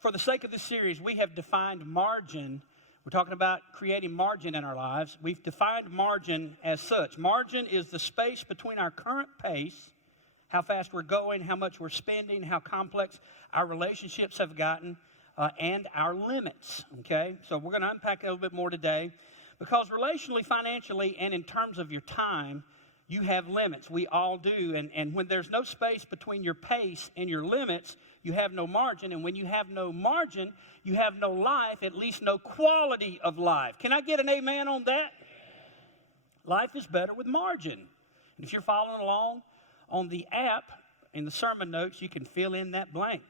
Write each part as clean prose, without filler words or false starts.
for the sake of this series, we have defined margin. We're talking about creating margin in our lives. We've defined margin as such. Margin is the space between our current pace, how fast we're going, how much we're spending, how complex our relationships have gotten, and our limits, okay? So we're going to unpack a little bit more today because relationally, financially, and in terms of your time, you have limits. We all do. And when there's no space between your pace and your limits, you have no margin. And when you have no margin, you have no life, at least no quality of life. Can I get an amen on that? Life is better with margin. And if you're following along on the app, in the sermon notes, you can fill in that blank.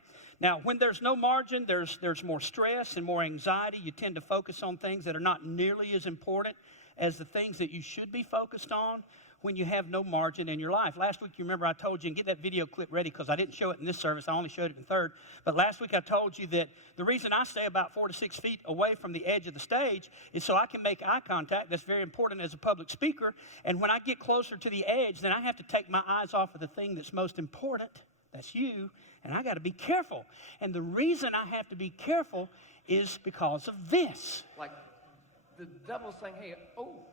Now, when there's no margin, there's more stress and more anxiety. You tend to focus on things that are not nearly as important as the things that you should be focused on when you have no margin in your life. Last week, you remember I told you, and get that video clip ready because I didn't show it in this service. I only showed it in third. But last week I told you that the reason I stay about 4 to 6 feet away from the edge of the stage is so I can make eye contact. That's very important as a public speaker. And when I get closer to the edge, then I have to take my eyes off of the thing that's most important. That's you. And I got to be careful. And the reason I have to be careful is because of this. Like the devil saying, hey, oh.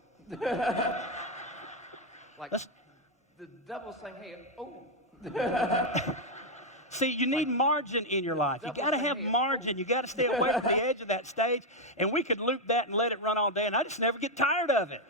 Like the devil saying, hey, oh. See, you need margin in your life. You got to have margin. You got to stay away from the edge of that stage. And we could loop that and let it run all day, and I just never get tired of it.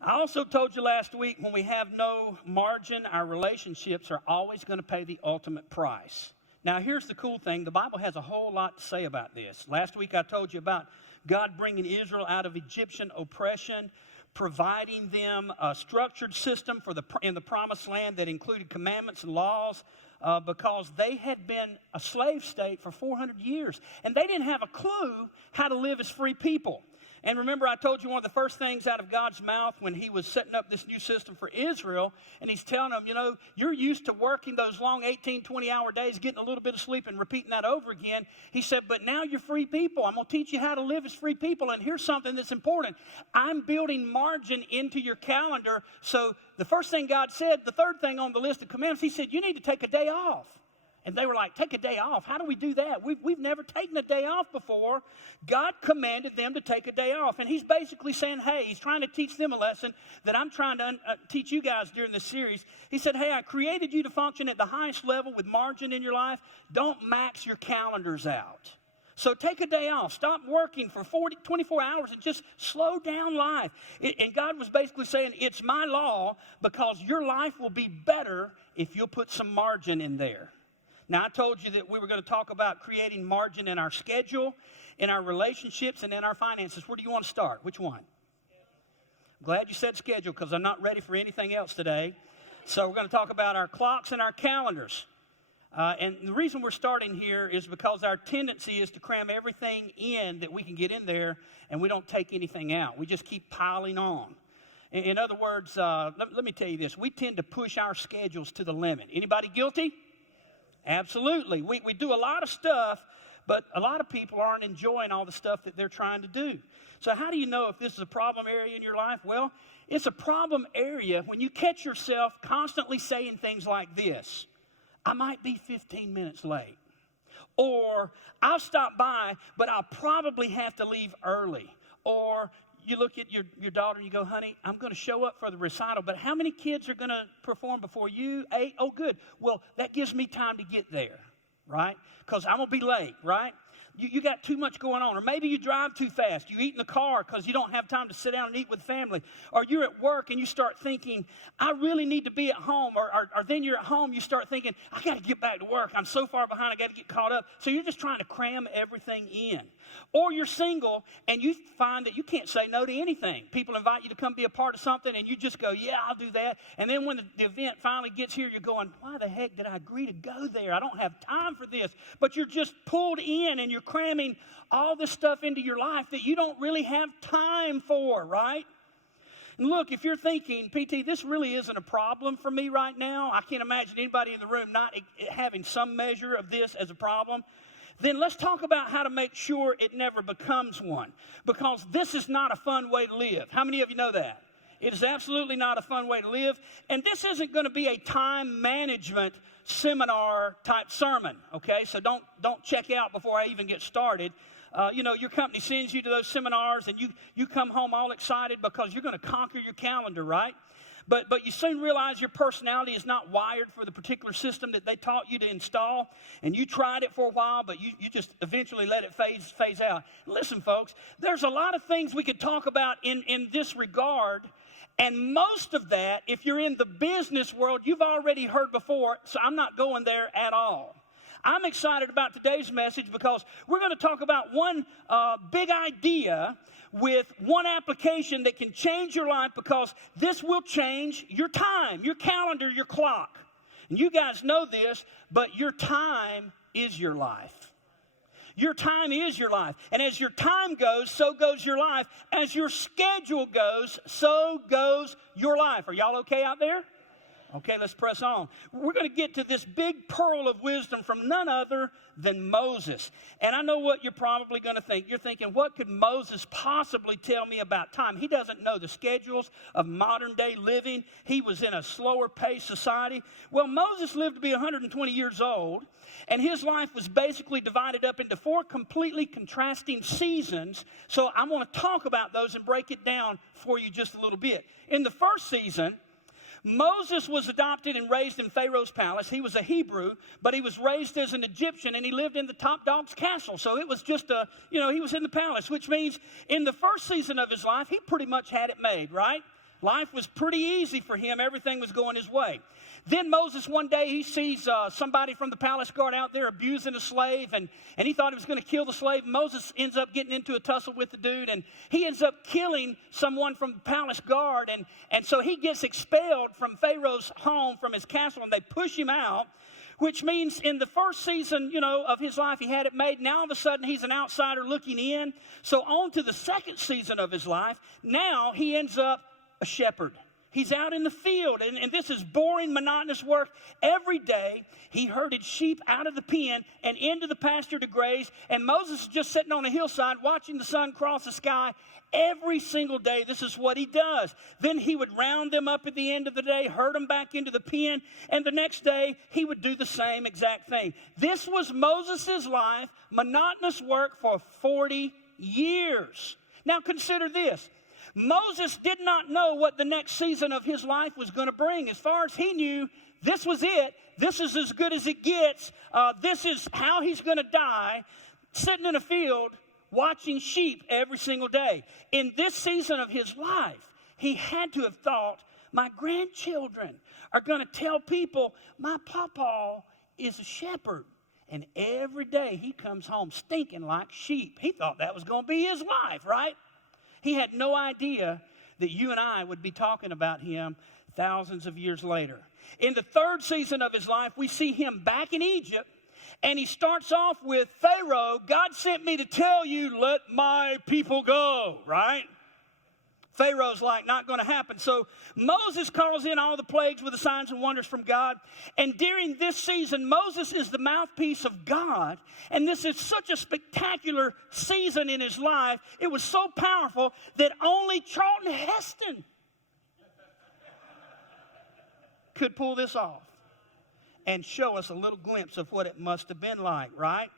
I also told you last week, when we have no margin, our relationships are always going to pay the ultimate price. Now, here's the cool thing. The Bible has a whole lot to say about this. Last week I told you about God bringing Israel out of Egyptian oppression, providing them a structured system in the promised land that included commandments and laws because they had been a slave state for 400 years. And they didn't have a clue how to live as free people. And remember, I told you one of the first things out of God's mouth when he was setting up this new system for Israel, and he's telling them, you know, you're used to working those long 18, 20-hour days, getting a little bit of sleep and repeating that over again. He said, but now you're free people. I'm going to teach you how to live as free people. And here's something that's important. I'm building margin into your calendar. So the first thing God said, the third thing on the list of commandments, he said, you need to take a day off. And they were like, take a day off? How do we do that? We've never taken a day off before. God commanded them to take a day off. And he's basically saying, hey, he's trying to teach them a lesson that I'm trying to teach you guys during this series. He said, hey, I created you to function at the highest level with margin in your life. Don't max your calendars out. So take a day off. Stop working for 24 hours and just slow down life. And God was basically saying, it's my law because your life will be better if you'll put some margin in there. Now, I told you that we were going to talk about creating margin in our schedule, in our relationships, and in our finances. Where do you want to start? Which one? Glad you said schedule because I'm not ready for anything else today. So we're going to talk about our clocks and our calendars. And the reason we're starting here is because our tendency is to cram everything in that we can get in there, and we don't take anything out. We just keep piling on. In other words, let me tell you this. We tend to push our schedules to the limit. Anybody guilty? Absolutely. We do a lot of stuff, but a lot of people aren't enjoying all the stuff that they're trying to do. So how do you know if this is a problem area in your life? Well, it's a problem area when you catch yourself constantly saying things like this. I might be 15 minutes late. Or I'll stop by, but I'll probably have to leave early. Or you look at your daughter and you go, honey, I'm going to show up for the recital, but how many kids are going to perform before you? 8? Oh, good. Well, that gives me time to get there, right? Because I'm going to be late, right? You got too much going on. Or maybe you drive too fast. You eat in the car because you don't have time to sit down and eat with family. Or you're at work and you start thinking, I really need to be at home. Or then you're at home, you start thinking, I got to get back to work. I'm so far behind, I got to get caught up. So you're just trying to cram everything in. Or you're single and you find that you can't say no to anything. People invite you to come be a part of something and you just go, yeah, I'll do that. And then when the event finally gets here, you're going, why the heck did I agree to go there? I don't have time for this. But you're just pulled in and you're cramming all this stuff into your life that you don't really have time for, right? And look, if you're thinking, PT, this really isn't a problem for me right now. I can't imagine anybody in the room not having some measure of this as a problem. Then let's talk about how to make sure it never becomes one. Because this is not a fun way to live. How many of you know that? It is absolutely not a fun way to live. And this isn't going to be a time management seminar type sermon, okay? So don't check out before I even get started. Your company sends you to those seminars, and you come home all excited because you're going to conquer your calendar, right? But you soon realize your personality is not wired for the particular system that they taught you to install, and you tried it for a while, but you just eventually let it phase out. Listen, folks, there's a lot of things we could talk about in this regard, and most of that, if you're in the business world, you've already heard before, so I'm not going there at all. I'm excited about today's message because we're going to talk about one big idea with one application that can change your life, because this will change your time, your calendar, your clock. And you guys know this, but your time is your life. Your time is your life. And as your time goes, so goes your life. As your schedule goes, so goes your life. Are y'all okay out there? Okay, let's press on. We're going to get to this big pearl of wisdom from none other than Moses. And I know what you're probably going to think. You're thinking, what could Moses possibly tell me about time? He doesn't know the schedules of modern day living. He was in a slower paced society. Well, Moses lived to be 120 years old, and his life was basically divided up into 4 completely contrasting seasons. So I want to talk about those and break it down for you just a little bit. In the first season, Moses was adopted and raised in Pharaoh's palace. He was a Hebrew, but he was raised as an Egyptian, and he lived in the top dog's castle. So it was just he was in the palace, which means in the first season of his life, he pretty much had it made, right? Life was pretty easy for him. Everything was going his way. Then Moses, one day, he sees somebody from the palace guard out there abusing a slave, and he thought he was going to kill the slave. Moses ends up getting into a tussle with the dude, and he ends up killing someone from the palace guard, and so he gets expelled from Pharaoh's home, from his castle, and they push him out, which means in the first season, of his life, he had it made. Now, all of a sudden, he's an outsider looking in. So on to the second season of his life. Now, he ends up a shepherd. He's out in the field, and this is boring, monotonous work. Every day, he herded sheep out of the pen and into the pasture to graze, and Moses is just sitting on a hillside watching the sun cross the sky every single day. This is what he does. Then he would round them up at the end of the day, herd them back into the pen, and the next day, he would do the same exact thing. This was Moses' life, monotonous work for 40 years. Now, consider this. Moses did not know what the next season of his life was going to bring. As far as he knew, this was it. This is as good as it gets. This is how he's going to die, sitting in a field watching sheep every single day. In this season of his life, he had to have thought, my grandchildren are going to tell people my papa is a shepherd. And every day he comes home stinking like sheep. He thought that was going to be his life, right? He had no idea that you and I would be talking about him thousands of years later. In the third season of his life, we see him back in Egypt, and he starts off with Pharaoh, God sent me to tell you, let my people go, right? Pharaoh's like, not going to happen. So Moses calls in all the plagues with the signs and wonders from God. And during this season, Moses is the mouthpiece of God. And this is such a spectacular season in his life. It was so powerful that only Charlton Heston could pull this off and show us a little glimpse of what it must have been like, right?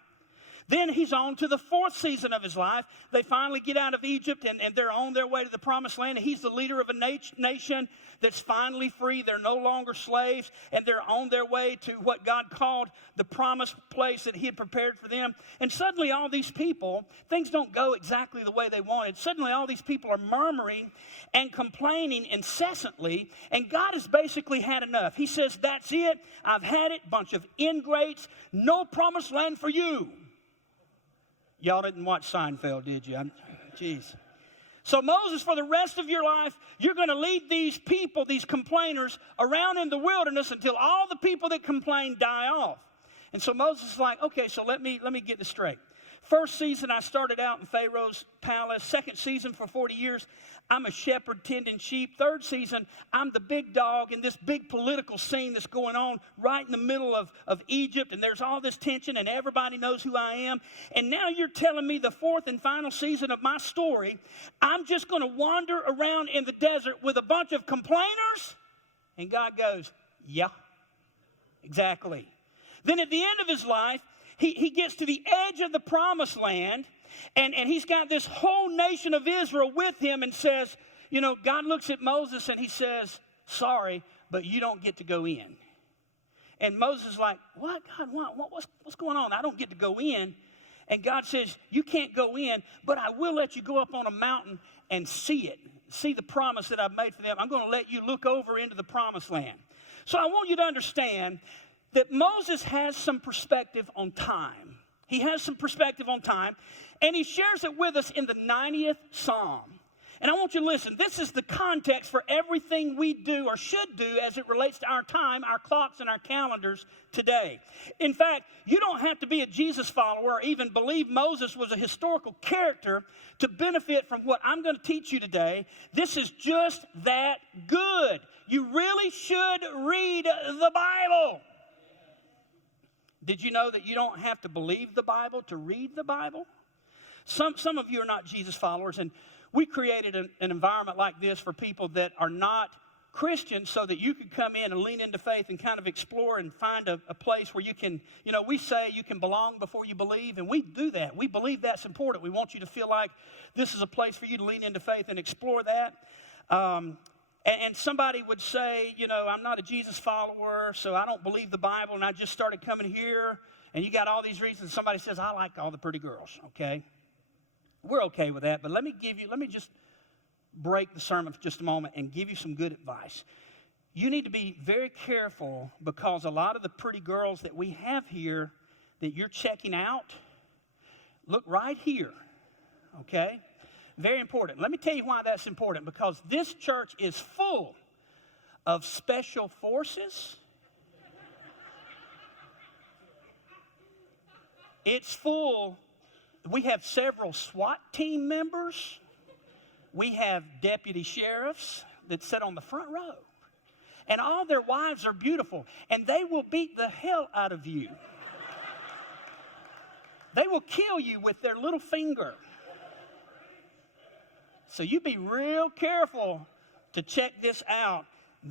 Then he's on to the fourth season of his life. They finally get out of Egypt, and they're on their way to the promised land. And he's the leader of a nation that's finally free. They're no longer slaves, and they're on their way to what God called the promised place that he had prepared for them. And suddenly all these people, things don't go exactly the way they wanted. Suddenly all these people are murmuring and complaining incessantly, and God has basically had enough. He says, that's it. I've had it. Bunch of ingrates. No promised land for you. Y'all didn't watch Seinfeld, did you? Jeez. So Moses, for the rest of your life, you're going to lead these people, these complainers, around in the wilderness until all the people that complain die off. And so Moses is like, okay, so let me get this straight. First season, I started out in Pharaoh's palace. Second season, for 40 years, I'm a shepherd tending sheep. Third season, I'm the big dog in this big political scene that's going on right in the middle of Egypt. And there's all this tension, and everybody knows who I am. And now you're telling me the fourth and final season of my story, I'm just going to wander around in the desert with a bunch of complainers? And God goes, yeah, Exactly. Then at the end of his life, he gets to the edge of the promised land, and he's got this whole nation of Israel with him and says, you know, God looks at Moses and he says, sorry, but you don't get to go in. And Moses is like, what, God, what's going on? I don't get to go in. And God says, you can't go in, but I will let you go up on a mountain and see it. See the promise that I've made for them. I'm going to let you look over into the promised land. So I want you to understand that Moses has some perspective on time. He has some perspective on time, and he shares it with us in the 90th Psalm. And I want you to listen. This is the context for everything we do or should do as it relates to our time, our clocks, and our calendars today. In fact, you don't have to be a Jesus follower or even believe Moses was a historical character to benefit from what I'm going to teach you today. This is just that good. You really should read the Bible. Did you know that you don't have to believe the Bible to read the Bible? Some of you are not Jesus followers, and we created an environment like this for people that are not Christians so that you could come in and lean into faith and kind of explore and find a place where you can, you know, we say you can belong before you believe, and we do that. We believe that's important. We want you to feel like this is a place for you to lean into faith and explore that. And somebody would say, you know, I'm not a Jesus follower, so I don't believe the Bible, and I just started coming here, and you got all these reasons. Somebody says, I like all the pretty girls, okay? We're okay with that, but let me just break the sermon for just a moment and give you some good advice. You need to be very careful because a lot of the pretty girls that we have here that you're checking out, look right here, okay? Very important. Let me tell you why that's important, because this church is full of special forces. It's full. We have several SWAT team members. We have deputy sheriffs that sit on the front row. And all their wives are beautiful, and they will beat the hell out of you. They will kill you with their little finger. So you be real careful to check this out.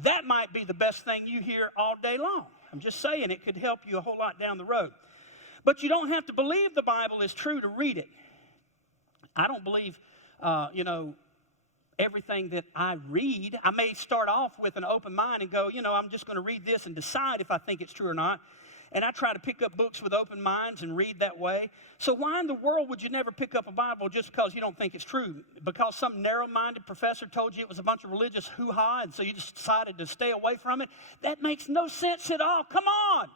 That might be the best thing you hear all day long. I'm just saying it could help you a whole lot down the road. But you don't have to believe the Bible is true to read it. I don't believe, everything that I read. I may start off with an open mind and go, I'm just going to read this and decide if I think it's true or not. And I try to pick up books with open minds and read that way. So why in the world would you never pick up a Bible just because you don't think it's true? Because some narrow-minded professor told you it was a bunch of religious hoo-ha, and so you just decided to stay away from it? That makes no sense at all. Come on.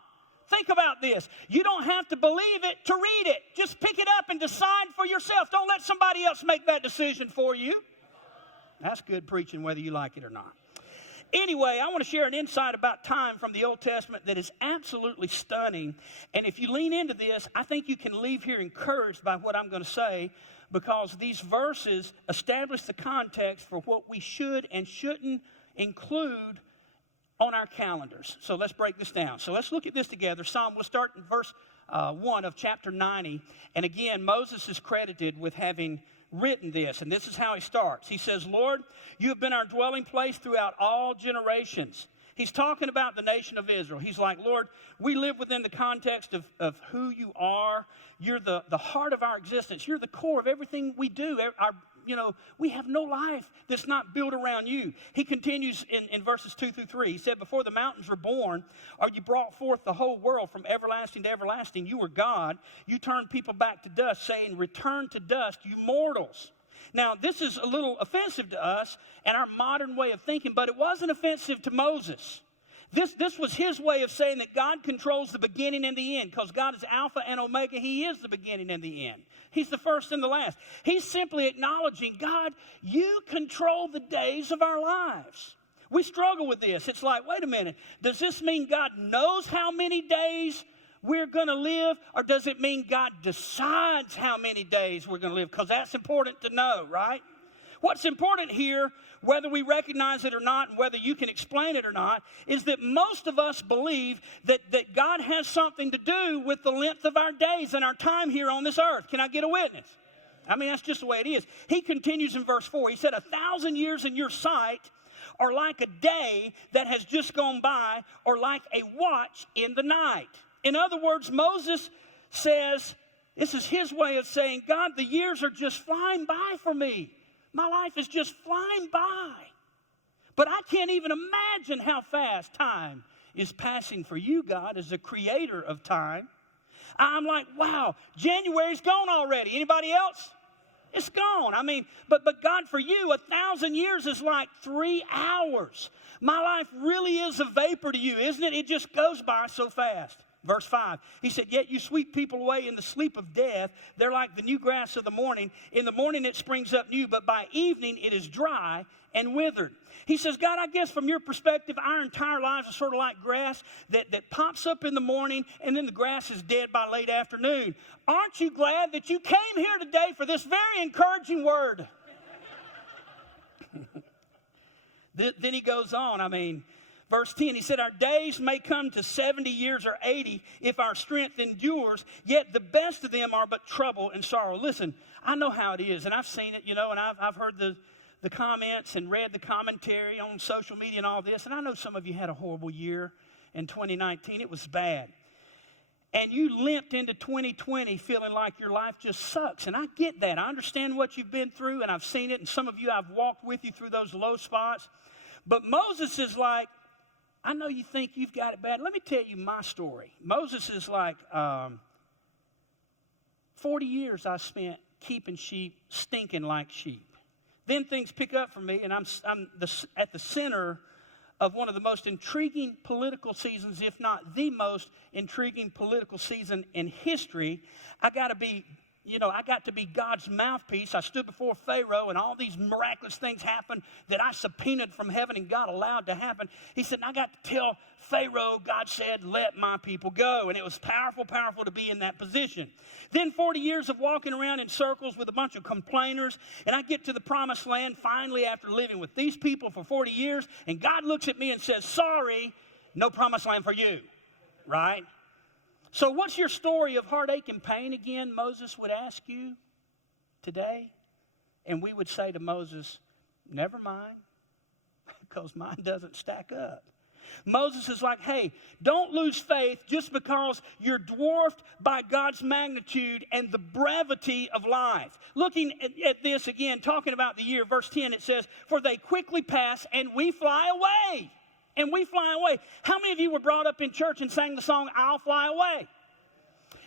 Think about this. You don't have to believe it to read it. Just pick it up and decide for yourself. Don't let somebody else make that decision for you. That's good preaching whether you like it or not. Anyway, I want to share an insight about time from the Old Testament that is absolutely stunning. And if you lean into this, I think you can leave here encouraged by what I'm going to say, because these verses establish the context for what we should and shouldn't include on our calendars. So let's break this down. So let's look at this together. We'll start in verse 1 of chapter 90. And again, Moses is credited with having written this, and this is how he starts. He says, Lord, you have been our dwelling place throughout all generations. He's talking about the nation of Israel. He's like, Lord, we live within the context of who you are. You're the heart of our existence. You're the core of everything we do. We have no life that's not built around you. He continues in verses 2 through 3. He said, before the mountains were born, or you brought forth the whole world from everlasting to everlasting, you were God. You turned people back to dust, saying, return to dust, you mortals. Now, this is a little offensive to us and our modern way of thinking, but it wasn't offensive to Moses. This was his way of saying that God controls the beginning and the end, because God is Alpha and Omega. He is the beginning and the end. He's the first and the last. He's simply acknowledging, God, you control the days of our lives. We struggle with this. It's like, wait a minute, does this mean God knows how many days we're going to live, or does it mean God decides how many days we're going to live? Because that's important to know, right? What's important here, whether we recognize it or not, and whether you can explain it or not, is that most of us believe that God has something to do with the length of our days and our time here on this earth. Can I get a witness? I mean, that's just the way it is. He continues in verse 4. He said, 1,000 years in your sight are like a day that has just gone by, or like a watch in the night. In other words, Moses says, this is his way of saying, God, the years are just flying by for me. My life is just flying by. But I can't even imagine how fast time is passing for you, God, as the creator of time. I'm like, wow, January's gone already. Anybody else? It's gone. I mean, but God, for you, 1,000 years is like 3 hours. My life really is a vapor to you, isn't it? It just goes by so fast. Verse 5, he said, yet you sweep people away in the sleep of death. They're like the new grass of the morning. In the morning it springs up new, but by evening it is dry and withered. He says, God, I guess from your perspective, our entire lives are sort of like grass that pops up in the morning and then the grass is dead by late afternoon. Aren't you glad that you came here today for this very encouraging word? Then he goes on, verse 10, he said, our days may come to 70 years or 80 if our strength endures, yet the best of them are but trouble and sorrow. Listen, I know how it is, and I've seen it, and I've heard the comments and read the commentary on social media and all this, and I know some of you had a horrible year in 2019. It was bad. And you limped into 2020 feeling like your life just sucks, and I get that. I understand what you've been through, and I've seen it, and some of you, I've walked with you through those low spots. But Moses is like, I know you think you've got it bad. Let me tell you my story. Moses is like, 40 years I spent keeping sheep, stinking like sheep. Then things pick up for me, and I'm at the center of one of the most intriguing political seasons, if not the most intriguing political season in history. I got to be God's mouthpiece. I stood before Pharaoh, and all these miraculous things happened that I subpoenaed from heaven and God allowed to happen. He said, and I got to tell Pharaoh, God said, let my people go. And it was powerful to be in that position. Then 40 years of walking around in circles with a bunch of complainers, and I get to the promised land finally after living with these people for 40 years, and God looks at me and says, sorry, no promised land for you, right? So what's your story of heartache and pain again, Moses would ask you today? And we would say to Moses, never mind, because mine doesn't stack up. Moses is like, hey, don't lose faith just because you're dwarfed by God's magnitude and the brevity of life. Looking at this again, talking about the year, verse 10, it says, for they quickly pass and we fly away. And we fly away. How many of you were brought up in church and sang the song, I'll Fly Away?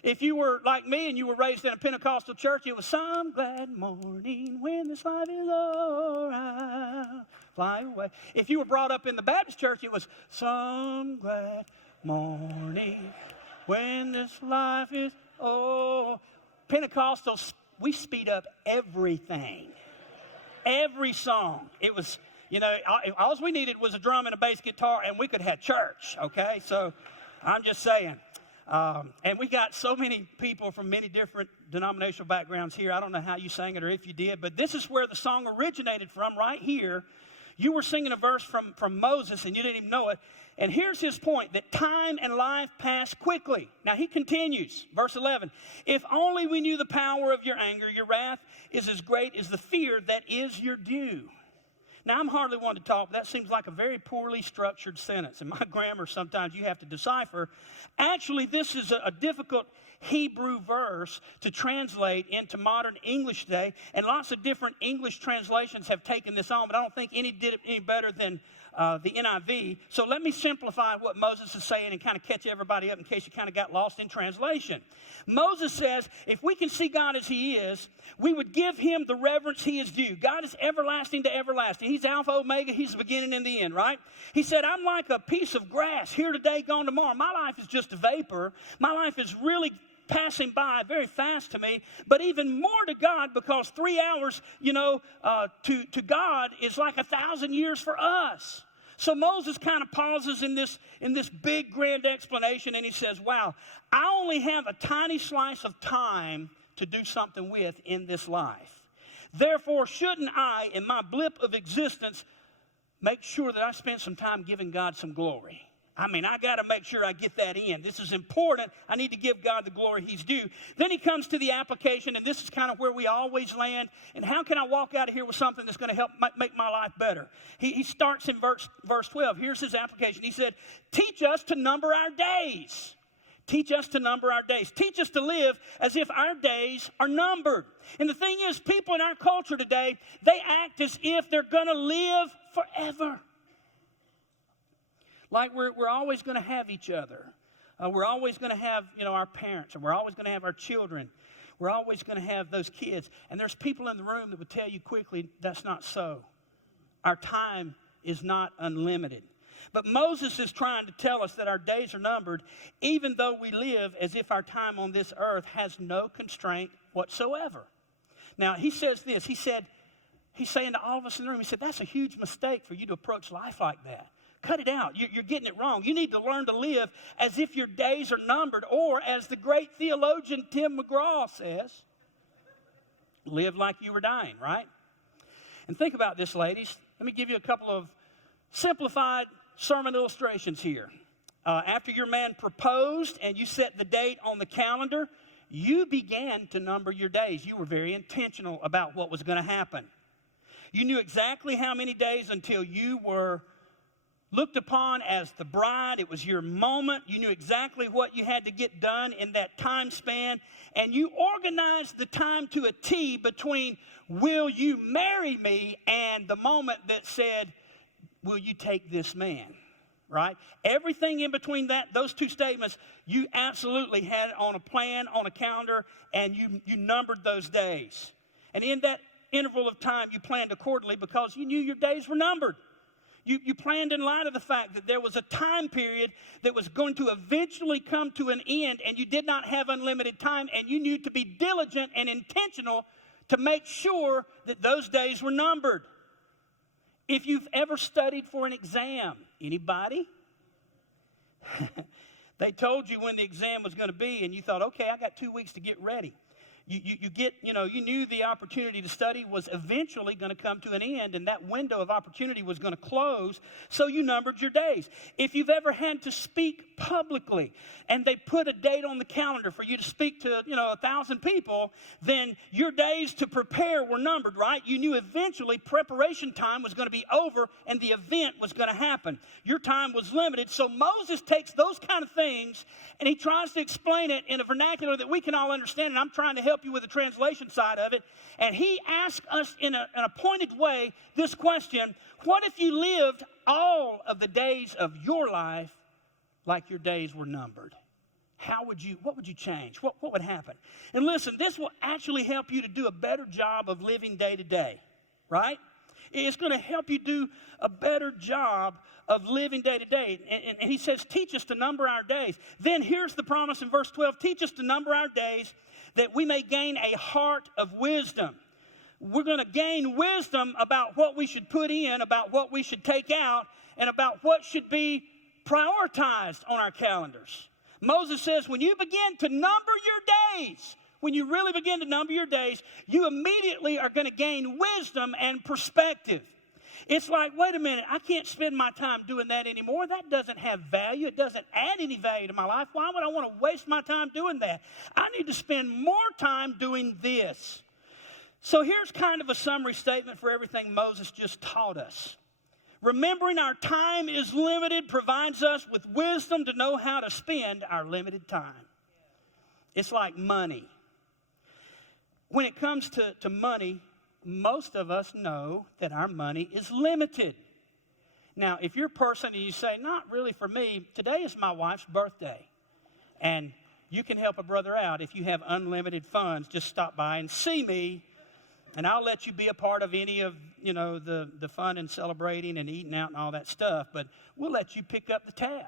If you were like me and you were raised in a Pentecostal church, it was some glad morning when this life is o'er, I'll fly away. If you were brought up in the Baptist church, it was some glad morning when this life is o'er. Pentecostals, we speed up everything. Every song. It was... all we needed was a drum and a bass guitar, and we could have church, okay? So I'm just saying. And we got so many people from many different denominational backgrounds here. I don't know how you sang it or if you did, but this is where the song originated from, right here. You were singing a verse from Moses, and you didn't even know it. And here's his point, that time and life pass quickly. Now he continues, verse 11. If only we knew the power of your anger, your wrath is as great as the fear that is your due. Now, I'm hardly one to talk, but that seems like a very poorly structured sentence. And my grammar, sometimes you have to decipher. Actually, this is a difficult Hebrew verse to translate into modern English today. And lots of different English translations have taken this on, but I don't think any did it any better than the NIV. So let me simplify what Moses is saying and kind of catch everybody up in case you kind of got lost in translation. Moses says, if we can see God as he is, we would give him the reverence he is due. God is everlasting to everlasting. He's Alpha, Omega. He's the beginning and the end, right? He said, I'm like a piece of grass here today, gone tomorrow. My life is just a vapor. My life is really passing by very fast to me, but even more to God, because 3 hours, to God is like 1,000 years for us. So Moses kind of pauses in this big grand explanation, and he says, wow, I only have a tiny slice of time to do something with in this life. Therefore, shouldn't I, in my blip of existence, make sure that I spend some time giving God some glory? I mean, I got to make sure I get that in. This is important. I need to give God the glory he's due. Then he comes to the application, and this is kind of where we always land. And how can I walk out of here with something that's going to help make my life better? He starts in verse 12. Here's his application. He said, teach us to number our days. Teach us to number our days. Teach us to live as if our days are numbered. And the thing is, people in our culture today, they act as if they're going to live forever. Like we're always going to have each other. We're always going to have, our parents. And we're always going to have our children. We're always going to have those kids. And there's people in the room that would tell you quickly that's not so. Our time is not unlimited. But Moses is trying to tell us that our days are numbered, even though we live as if our time on this earth has no constraint whatsoever. Now, he says this. He's saying to all of us in the room, he said, that's a huge mistake for you to approach life like that. Cut it out. You're getting it wrong. You need to learn to live as if your days are numbered, or as the great theologian Tim McGraw says, live like you were dying, right? And think about this, ladies. Let me give you a couple of simplified sermon illustrations here. After your man proposed and you set the date on the calendar, you began to number your days. You were very intentional about what was going to happen. You knew exactly how many days until you were looked upon as the bride. It was your moment. You knew exactly what you had to get done in that time span. And you organized the time to a T between will you marry me and the moment that said, will you take this man? Right? Everything in between those two statements, you absolutely had it on a plan, on a calendar, and you numbered those days. And in that interval of time, you planned accordingly because you knew your days were numbered. You planned in light of the fact that there was a time period that was going to eventually come to an end, and you did not have unlimited time, and you knew to be diligent and intentional to make sure that those days were numbered. If you've ever studied for an exam, anybody? They told you when the exam was going to be, and you thought, okay, I got 2 weeks to get ready. You knew the opportunity to study was eventually going to come to an end, and that window of opportunity was going to close, so you numbered your days. If you've ever had to speak publicly, and they put a date on the calendar for you to speak to, 1,000 people, then your days to prepare were numbered, right? You knew eventually preparation time was going to be over, and the event was going to happen. Your time was limited, so Moses takes those kind of things, and he tries to explain it in a vernacular that we can all understand, and I'm trying to help you with the translation side of it. And he asked us in a pointed way this question: what if you lived all of the days of your life like your days were numbered? What would you change? What would happen? And listen, this will actually help you to do a better job of living day to day, right? It's going to help you do a better job of living day to day. And he says, teach us to number our days. Then here's the promise in verse 12. Teach us to number our days that we may gain a heart of wisdom. We're going to gain wisdom about what we should put in, about what we should take out, and about what should be prioritized on our calendars. Moses says, when you begin to number your days, when you really begin to number your days, you immediately are going to gain wisdom and perspective. It's like, wait a minute, I can't spend my time doing that anymore. That doesn't have value. It doesn't add any value to my life. Why would I want to waste my time doing that? I need to spend more time doing this. So here's kind of a summary statement for everything Moses just taught us. Remembering our time is limited provides us with wisdom to know how to spend our limited time. It's like money. When it comes to money, most of us know that our money is limited. Now, if you're a person and you say, not really for me, today is my wife's birthday. And you can help a brother out if you have unlimited funds. Just stop by and see me, and I'll let you be a part of any of, the fun and celebrating and eating out and all that stuff. But we'll let you pick up the tab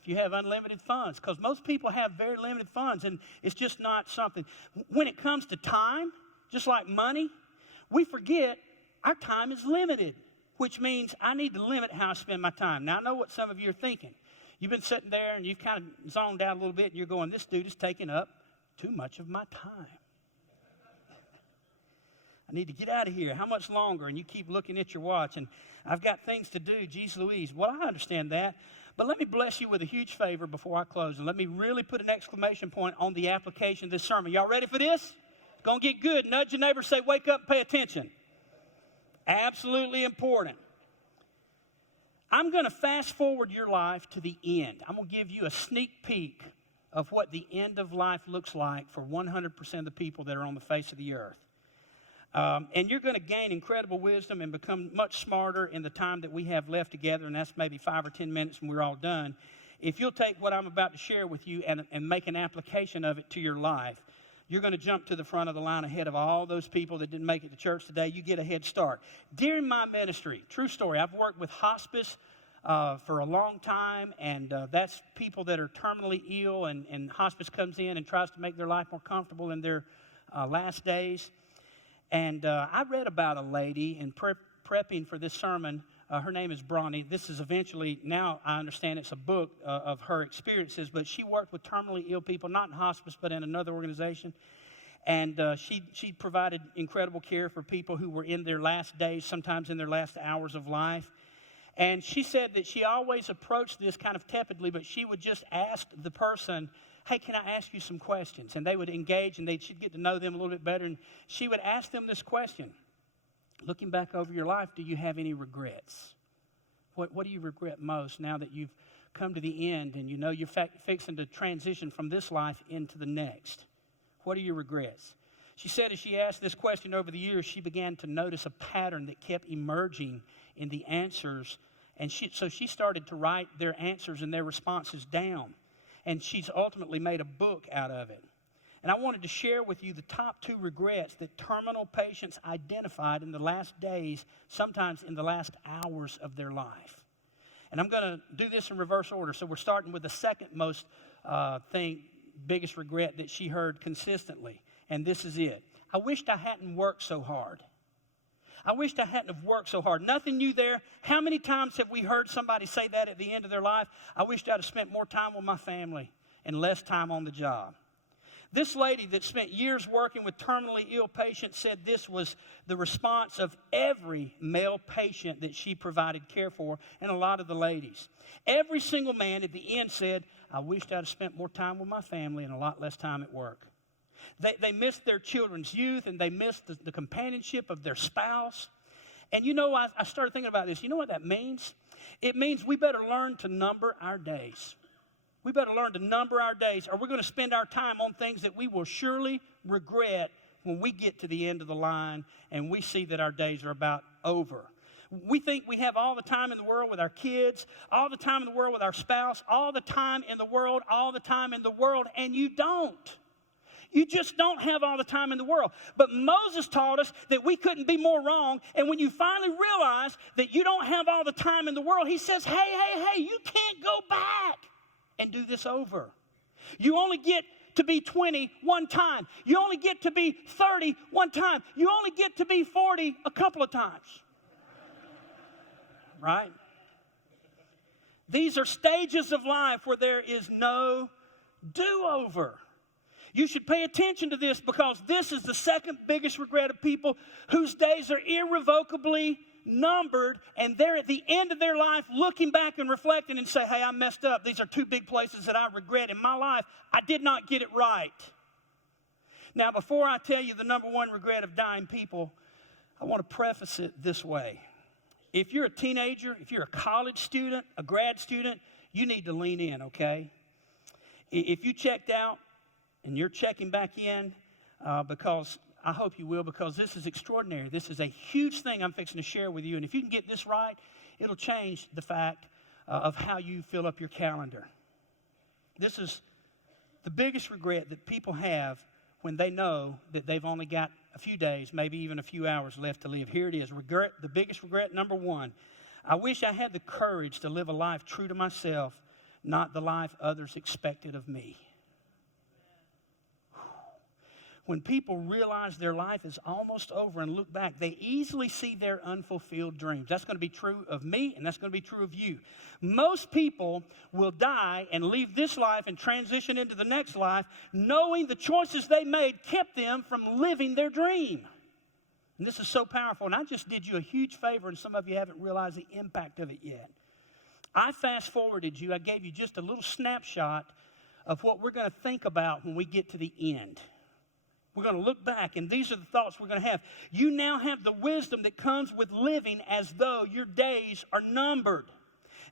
if you have unlimited funds, because most people have very limited funds, and it's just not something. When it comes to time, just like money, we forget our time is limited, which means I need to limit how I spend my time. Now, I know what some of you are thinking. You've been sitting there and you've kind of zoned out a little bit, and you're going, this dude is taking up too much of my time. I need to get out of here. How much longer? And you keep looking at your watch, and I've got things to do. Geez Louise. Well, I understand that. But let me bless you with a huge favor before I close, and let me really put an exclamation point on the application of this sermon. Y'all ready for this? It's going to get good. Nudge your neighbor, say, wake up and pay attention. Absolutely important. I'm going to fast forward your life to the end. I'm going to give you a sneak peek of what the end of life looks like for 100% of the people that are on the face of the earth. And you're going to gain incredible wisdom and become much smarter in the time that we have left together, and that's maybe 5 or 10 minutes when we're all done. If you'll take what I'm about to share with you and make an application of it to your life, you're going to jump to the front of the line ahead of all those people that didn't make it to church today. You get a head start. During my ministry, true story, I've worked with hospice for a long time, and that's people that are terminally ill, and hospice comes in and tries to make their life more comfortable in their last days. And I read about a lady in prepping for this sermon. Her name is Bronnie. This is eventually, now I understand it's a book of her experiences, but she worked with terminally ill people, not in hospice, but in another organization. And she provided incredible care for people who were in their last days, sometimes in their last hours of life. And she said that she always approached this kind of tepidly, but she would just ask the person, hey, can I ask you some questions? And they would engage, and she'd get to know them a little bit better. And she would ask them this question. Looking back over your life, do you have any regrets? What do you regret most now that you've come to the end and you know you're fixing to transition from this life into the next? What are your regrets? She said as she asked this question over the years, she began to notice a pattern that kept emerging in the answers. And so she started to write their answers and their responses down. And she's ultimately made a book out of it. And I wanted to share with you the top 2 regrets that terminal patients identified in the last days, sometimes in the last hours of their life. And I'm going to do this in reverse order. So we're starting with the second most biggest regret that she heard consistently. And this is it. I wished I hadn't worked so hard. I wished I hadn't have worked so hard. Nothing new there. How many times have we heard somebody say that at the end of their life? I wished I'd have spent more time with my family and less time on the job. This lady that spent years working with terminally ill patients said this was the response of every male patient that she provided care for, and a lot of the ladies. Every single man at the end said, I wished I'd have spent more time with my family and a lot less time at work. They missed their children's youth, and they missed the companionship of their spouse. And you know, I started thinking about this. You know what that means? It means we better learn to number our days. We better learn to number our days, or we're going to spend our time on things that we will surely regret when we get to the end of the line and we see that our days are about over. We think we have all the time in the world with our kids, all the time in the world with our spouse, all the time in the world, and you don't. You just don't have all the time in the world. But Moses taught us that we couldn't be more wrong. And when you finally realize that you don't have all the time in the world, he says, hey, you can't go back and do this over. You only get to be 20 one time. You only get to be 30 one time. You only get to be 40 a couple of times. Right? These are stages of life where there is no do-over. You should pay attention to this, because this is the second biggest regret of people whose days are irrevocably numbered, and they're at the end of their life looking back and reflecting and say, hey, I messed up. These are 2 big places that I regret in my life. I did not get it right. Now, before I tell you the number 1 regret of dying people, I want to preface it this way. If you're a teenager, if you're a college student, a grad student, you need to lean in, okay? If you checked out, and you're checking back in, because I hope you will, because this is extraordinary. This is a huge thing I'm fixing to share with you. And if you can get this right, it'll change the fact of how you fill up your calendar. This is the biggest regret that people have when they know that they've only got a few days, maybe even a few hours left to live. Here it is. Regret, the biggest regret, number 1. I wish I had the courage to live a life true to myself, not the life others expected of me. When people realize their life is almost over and look back, they easily see their unfulfilled dreams. That's going to be true of me, and that's going to be true of you. Most people will die and leave this life and transition into the next life knowing the choices they made kept them from living their dream. And this is so powerful, and I just did you a huge favor, and some of you haven't realized the impact of it yet. I fast forwarded you. I gave you just a little snapshot of what we're going to think about when we get to the end. We're going to look back, and these are the thoughts we're going to have. You now have the wisdom that comes with living as though your days are numbered.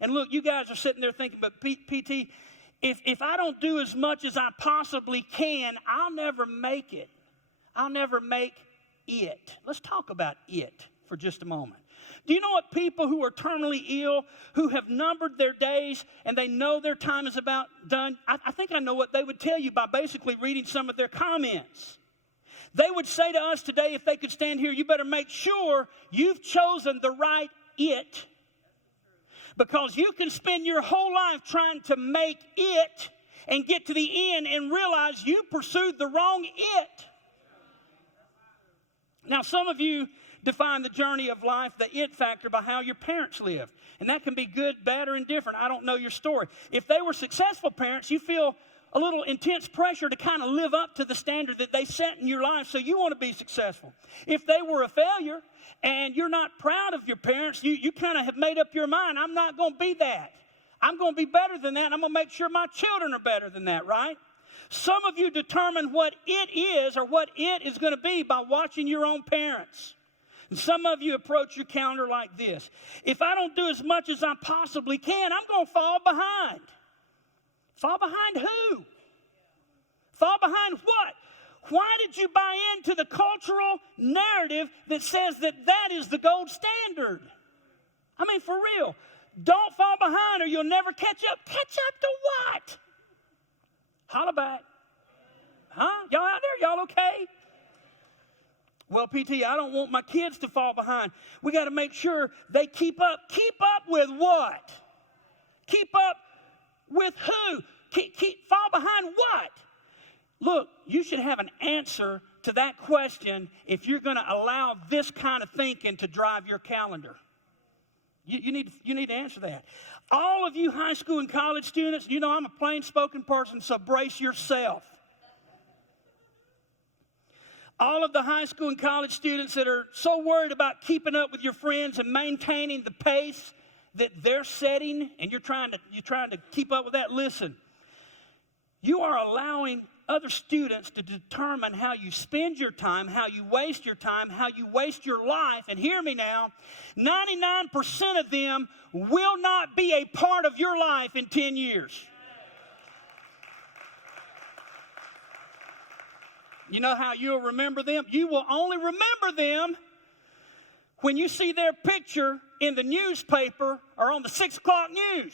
And look, you guys are sitting there thinking, but PT, if I don't do as much as I possibly can, I'll never make it. I'll never make it. Let's talk about it for just a moment. Do you know what people who are terminally ill, who have numbered their days and they know their time is about done, I think I know what they would tell you by basically reading some of their comments. They would say to us today, if they could stand here, you better make sure you've chosen the right it. Because you can spend your whole life trying to make it and get to the end and realize you pursued the wrong it. Now, some of you define the journey of life, the it factor, by how your parents lived. And that can be good, bad, or indifferent. I don't know your story. If they were successful parents, you feel a little intense pressure to kind of live up to the standard that they set in your life, so you want to be successful. If they were a failure and you're not proud of your parents, you kind of have made up your mind, I'm not going to be that. I'm going to be better than that. I'm going to make sure my children are better than that, right? Some of you determine what it is or what it is going to be by watching your own parents. And some of you approach your calendar like this. If I don't do as much as I possibly can, I'm going to fall behind. Fall behind who? Fall behind what? Why did you buy into the cultural narrative that says that that is the gold standard? I mean, for real. Don't fall behind or you'll never catch up. Catch up to what? Holla back. Huh? Y'all out there? Y'all okay? Well, PT, I don't want my kids to fall behind. We got to make sure they keep up. Keep up with what? Keep up with who? Fall behind what? Look, you should have an answer to that question if you're going to allow this kind of thinking to drive your calendar. You need to answer that. All of you high school and college students, you know I'm a plain-spoken person, so brace yourself. All of the high school and college students that are so worried about keeping up with your friends and maintaining the pace that they're setting, and you're trying to keep up with that, listen. You are allowing other students to determine how you spend your time, how you waste your time, how you waste your life. And hear me now, 99% of them will not be a part of your life in 10 years. You know how you'll remember them? You will only remember them when you see their picture in the newspaper or on the 6 o'clock news.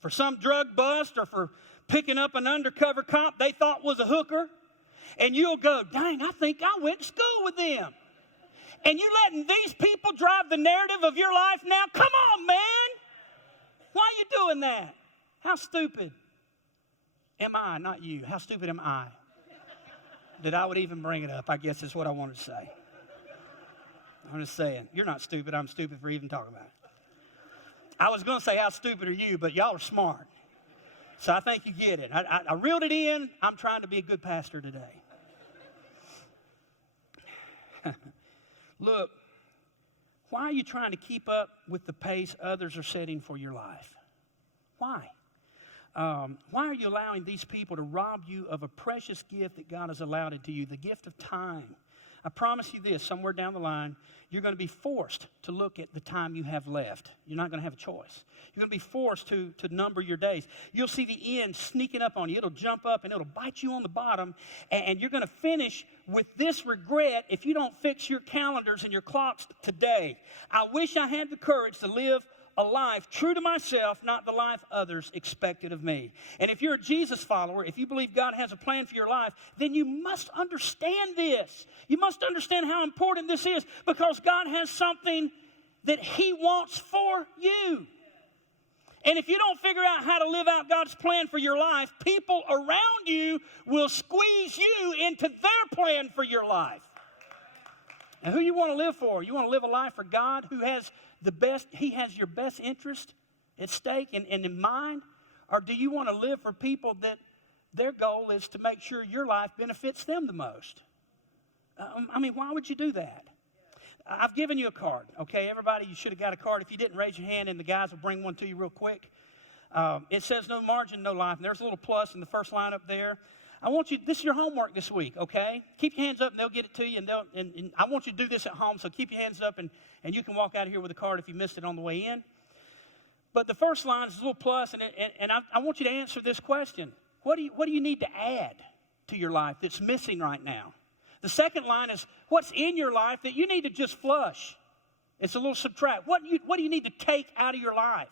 For some drug bust or for picking up an undercover cop they thought was a hooker. And you'll go, dang, I think I went to school with them. And you letting these people drive the narrative of your life now? Come on, man. Why are you doing that? How stupid am I, not you? How stupid am I that I would even bring it up? I guess is what I wanted to say. I'm just saying, you're not stupid. I'm stupid for even talking about it. I was going to say, how stupid are you? But y'all are smart. So I think you get it. I reeled it in. I'm trying to be a good pastor today. Look, why are you trying to keep up with the pace others are setting for your life? Why? Why are you allowing these people to rob you of a precious gift that God has allowed it to you, the gift of time? I promise you this, somewhere down the line, you're going to be forced to look at the time you have left. You're not going to have a choice. You're going to be forced to number your days. You'll see the end sneaking up on you. It'll jump up and it'll bite you on the bottom. And you're going to finish with this regret if you don't fix your calendars and your clocks today. I wish I had the courage to live a life true to myself, not the life others expected of me. And if you're a Jesus follower, if you believe God has a plan for your life, then you must understand this. You must understand how important this is, because God has something that He wants for you. And if you don't figure out how to live out God's plan for your life, people around you will squeeze you into their plan for your life. And who you want to live for? You want to live a life for God who has the best, He has your best interest at stake and in mind? Or do you want to live for people that their goal is to make sure your life benefits them the most? I mean, why would you do that? I've given you a card, okay? Everybody, you should have got a card. If you didn't, raise your hand, and the guys will bring one to you real quick. It says no margin, no life. And there's a little plus in the first line up there. I want you, this is your homework this week, okay? Keep your hands up, and they'll get it to you. And I want you to do this at home, so keep your hands up, and you can walk out of here with a card if you missed it on the way in. But the first line is a little plus, and I want you to answer this question. What do you need to add to your life that's missing right now? The second line is, what's in your life that you need to just flush? It's a little subtract. What do you need to take out of your life?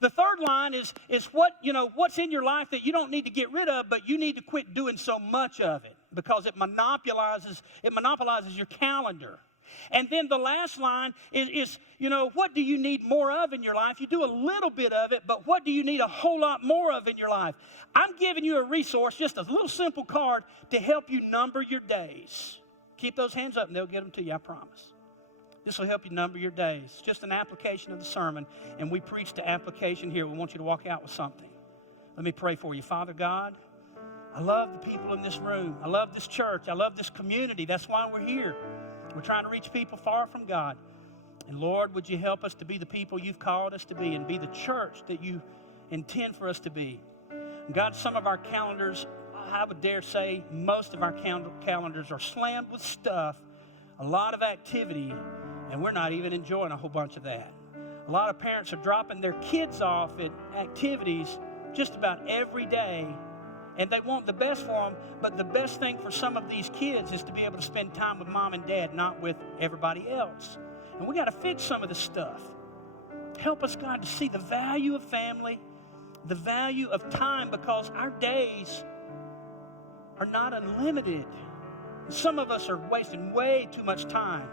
The third line is what's in your life that you don't need to get rid of, but you need to quit doing so much of it because it monopolizes your calendar. And then the last line is what do you need more of in your life? You do a little bit of it, but what do you need a whole lot more of in your life? I'm giving you a resource, just a little simple card to help you number your days. Keep those hands up and they'll get them to you, I promise. This will help you number your days. Just an application of the sermon, and we preach the application here. We want you to walk out with something. Let me pray for you. Father God, I love the people in this room. I love this church. I love this community. That's why we're here. We're trying to reach people far from God. And Lord, would you help us to be the people you've called us to be and be the church that you intend for us to be. And God, some of our calendars, I would dare say most of our calendars are slammed with stuff, a lot of activity, and we're not even enjoying a whole bunch of that. A lot of parents are dropping their kids off at activities just about every day, and they want the best for them, but the best thing for some of these kids is to be able to spend time with mom and dad, not with everybody else. And we got to fix some of this stuff. Help us, God, to see the value of family, the value of time, because our days are not unlimited. Some of us are wasting way too much time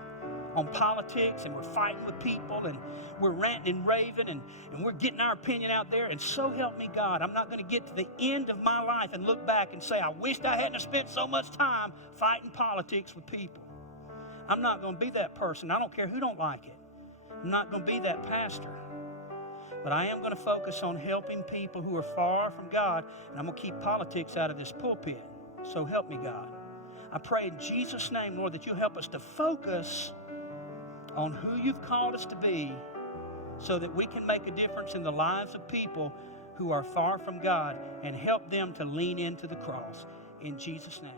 on politics, and we're fighting with people, and we're ranting and raving, and we're getting our opinion out there. And so help me God, I'm not going to get to the end of my life and look back and say, I wished I hadn't spent so much time fighting politics with people. I'm not going to be that person. I don't care who don't like it. I'm not going to be that pastor. But I am going to focus on helping people who are far from God, and I'm going to keep politics out of this pulpit. So help me God. I pray in Jesus' name, Lord, that you'll help us to focus on who you've called us to be so that we can make a difference in the lives of people who are far from God and help them to lean into the cross. In Jesus' name.